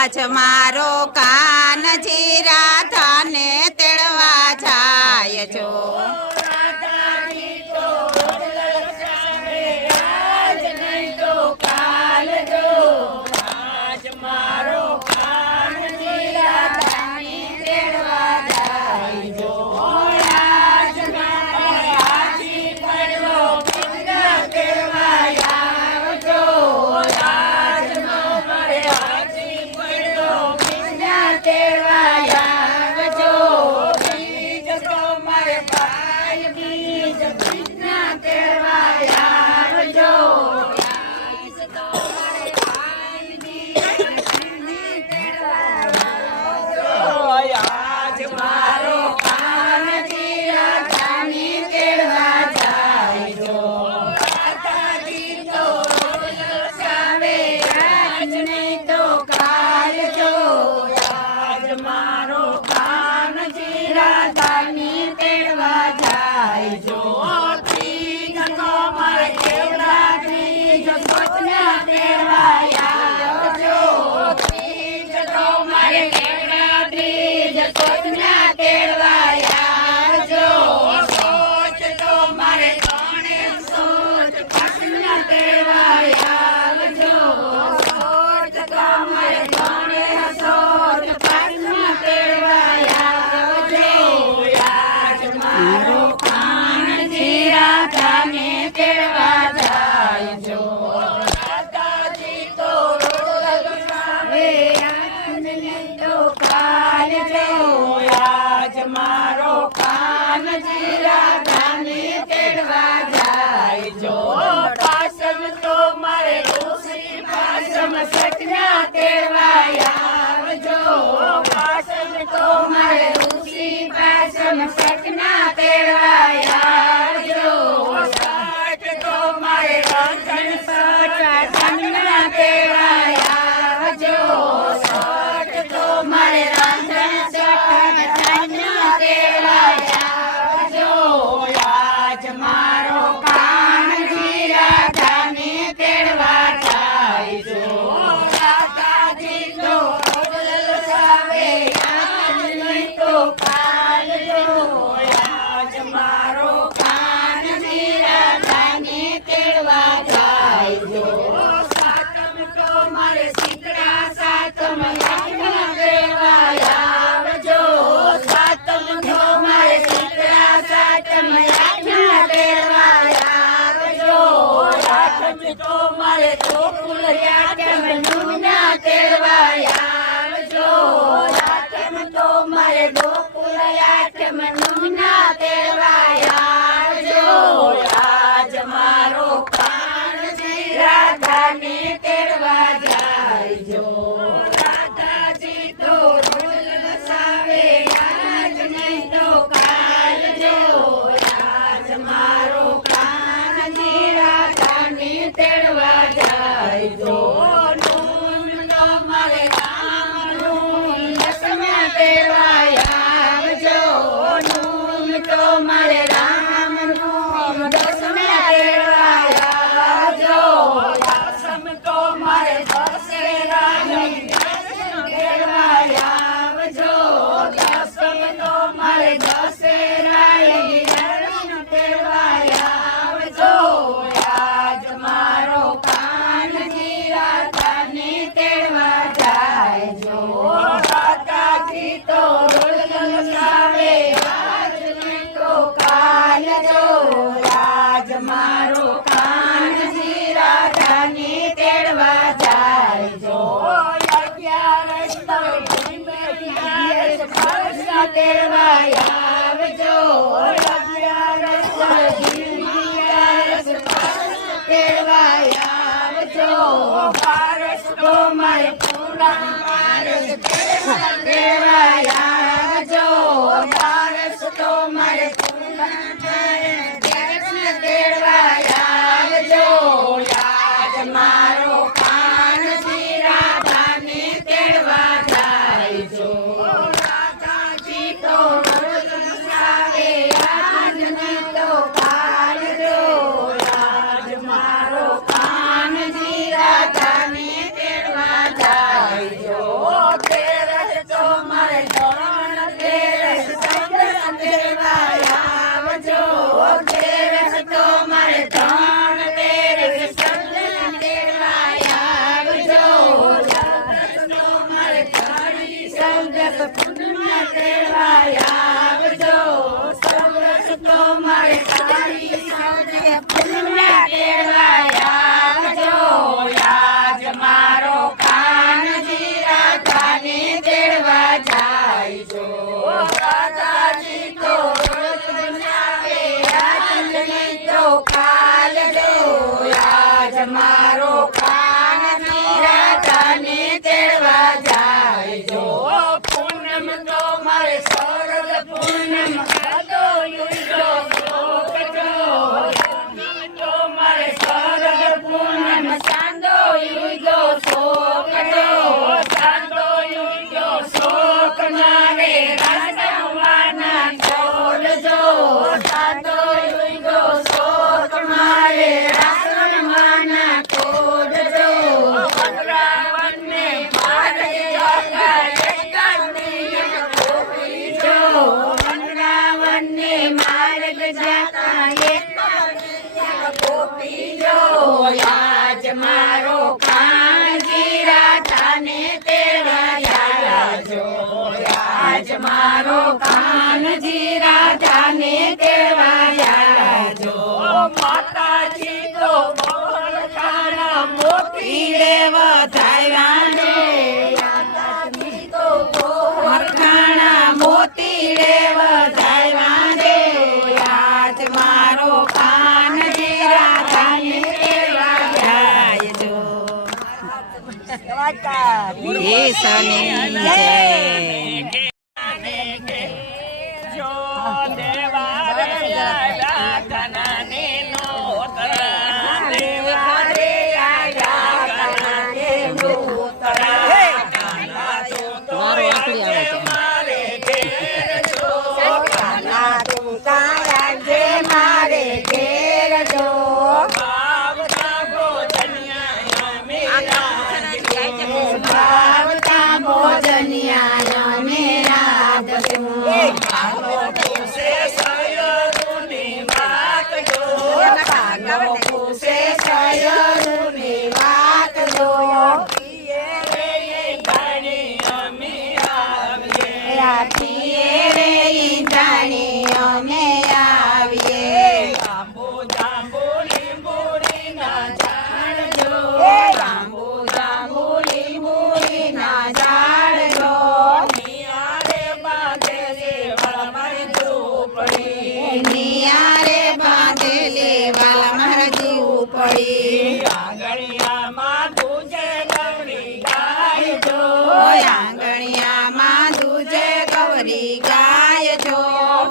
આજ મારો કાનજી રાધાને તેડવા જાય જો મારો કાનજી રાધાને તેડવા જાય જો મારો કાનજી રાધાને તેડવા જાય જો પૂનમ તો મારે સરદ પૂનમ કાદો યુજો શોકજો તો મારે સરદ પૂનમ ચાંદો યુજો શોકજો ચાંદો યુજો શોક મારે રાજાવાના છોડજો ચાંદો યુજો શોક મારે રાજાવાના છોડજો ભદ્રાવનને મારે વનરાવનને માર્ગ જાતા એક ગોપી જો આજ મારો કાનજી રાધાને તેડવા જાય જો આજ મારો કાનજી રાધાને તેડવા જાય જો માતાજી તો બોલ ખાણા મોતી દેવા થાયવાને માતાજી તો બોલ ખાણા મોતી દેવા થાયવાને આજ મારો કાનજી રાધાને તેડવા જાય જો એ સની જય જો દેવા રે રાધાને નોતરા દેવા રે રાધાને નોતરા મારો આકડી આવે છે મારે ઘેર જો કાના તું તારા જે મારે ઘેર જો ભાવતા ભોજનિયા મેરા ભાવતા ભોજનિયા મેરા દસું ભાવો પૂછે સયરુની વાત જો ભાગવ પૂછે સયરુની વાત જો આપીએ રે જાણી અમે આવીએ જાંબુ જાંબુ લીંબુડીના ઝાડ જો નિયારે બાંધેલી વળમારી ઝૂંપડી નિયારે બાંધેલી વાલા મારા ઝૂંપડી આંગણિયામાં તુજે ગૌરી ગાય જો આંગણિયામાં દૂજે ગૌરી ગાય જો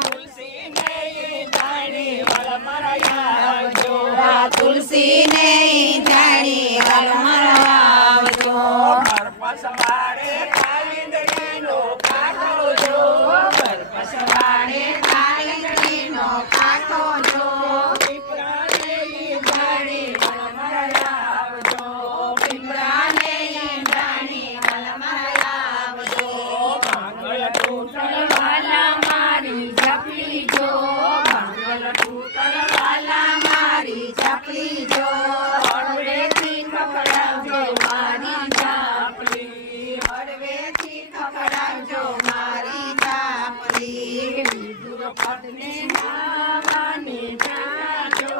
તુલસીને જાણી વળમારા જો તુલસીને જાણી વાલા આવજો પસવાડે કાલિંદડીનો કાઢો જો પસવાડે કાલિંદડીનો કાંઠો જો પીપળાને જાણી વળમારા આવજો પીપળાને જાણી વાલા આવજો મંગળ તૂટણ વાલા મારી ઝપલી જો મંગળ તૂટણ વાલા મારી ચપલી જો હળવેથી પકડાવજો મારી ઝાપલી હળવેથી પકડાવજો મારી ચાપલી વિદુર પત્ની નાવાની બેઠા જો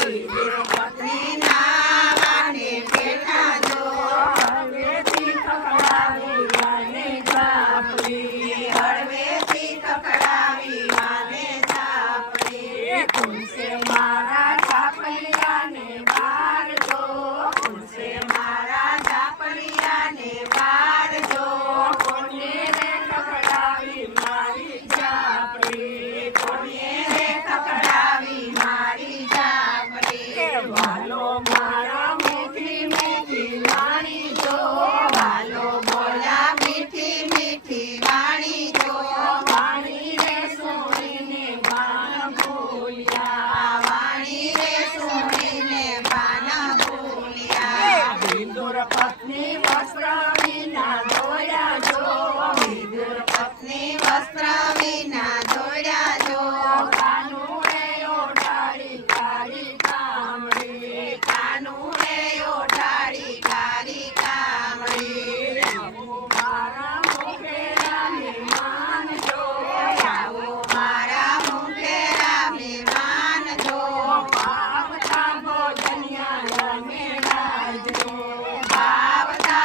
વિદુર પત્ની નાવાને બેઠા જો હળવેથી પકડાવી માને ઝાપલી હળવેથી પકડાવી માને ચાપલી તુલસે મારા ઝાપલિયાને બાર જો તુલસે મારા ચાપલિયાને બાર જો કોને રે પકડાવી મારી ઝાપલી કોઈએ રે પકડાવી મારી ચાપલી વાલો મારા મીઠી મીઠી વાણી જો વાલો બોલા મીઠી મીઠી વાણી જો વાણી રે સોણીને વાણ ભૂલ્યા વાણી રે સોણીને બાના ભૂલ્યા વિદુર પત્ની વસ્ત્ર વિના ધોયા જો વિદુર પત્ની વસ્ત્ર વિના દોડ્યા જો કાનું રે ઓઢાડી કાળી કામડી કાનું રે ઓઢાડી કાળી કામળી મારા મુખે રામી માન જો આવો મારા મુખે રામે માન જો ભાવતા ભોજનિયા રમે રાજજો ભાવતા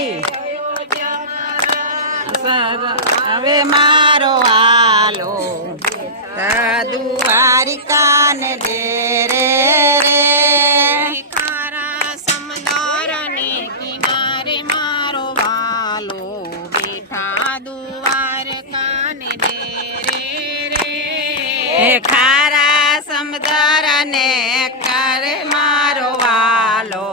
તાળી હવે મારો હાલો દ્વારિકાને ડેરે રે ખારા સમંદર ને કિનારે મારો વાલો બેઠા દ્વારકાને ડેરે રે હે ખારા સમદર ને કરે મારો વાલો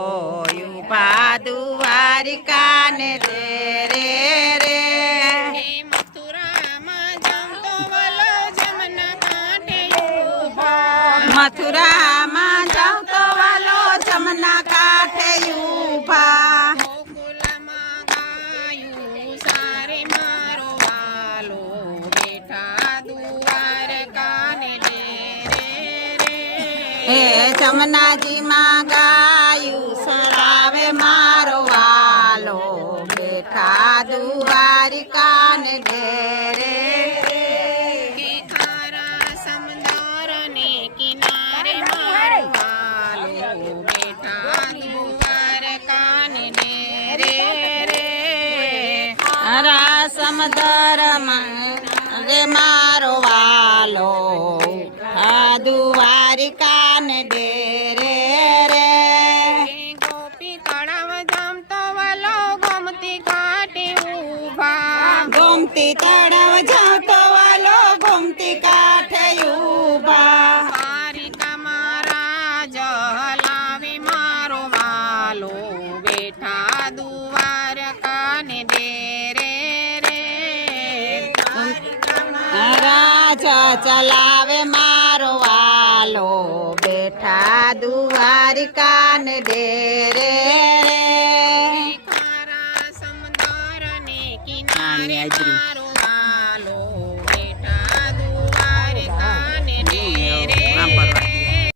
યુભા દ્વારિકાને ડેરે રે હે મથુરામાં જમતો વલો જમના કાંઠે ઊભા મથુરામાં જાઉં તો વાલો જમના કાંઠે ઊભા ગોકુલમાં ગાયું સારે મારો વાલો બેઠા દ્વારકાને ડેરે રે હે જમનાજીમાં ગાયું સરાવે મારો વાલો બેઠા દ્વારિકાને ડેરે રે કે ખારા સમંદર ને કિનારે મારો વાલો બેઠા દ્વારકાને ડેરે રે હરા સમદરમાં રે મારો વાલો આ દ્વારિકાને ડેરે રે ગોપી તળાવ જમતો વલો ગોમતી કાંઠે ઊભા ગોમતી તળાવ જાતો વાલો ગોમતી કાંઠે ઊભા દ્વારિકામાં રાજ હલાવે મારો વાલો બેઠા દ્વારકાને ડેરે રે દ્વારકામાં રાજા ચલાવે મારો વાલો બેઠા દ્વારિકાને ડેરે રે ખારા સમંદર ને કિનારે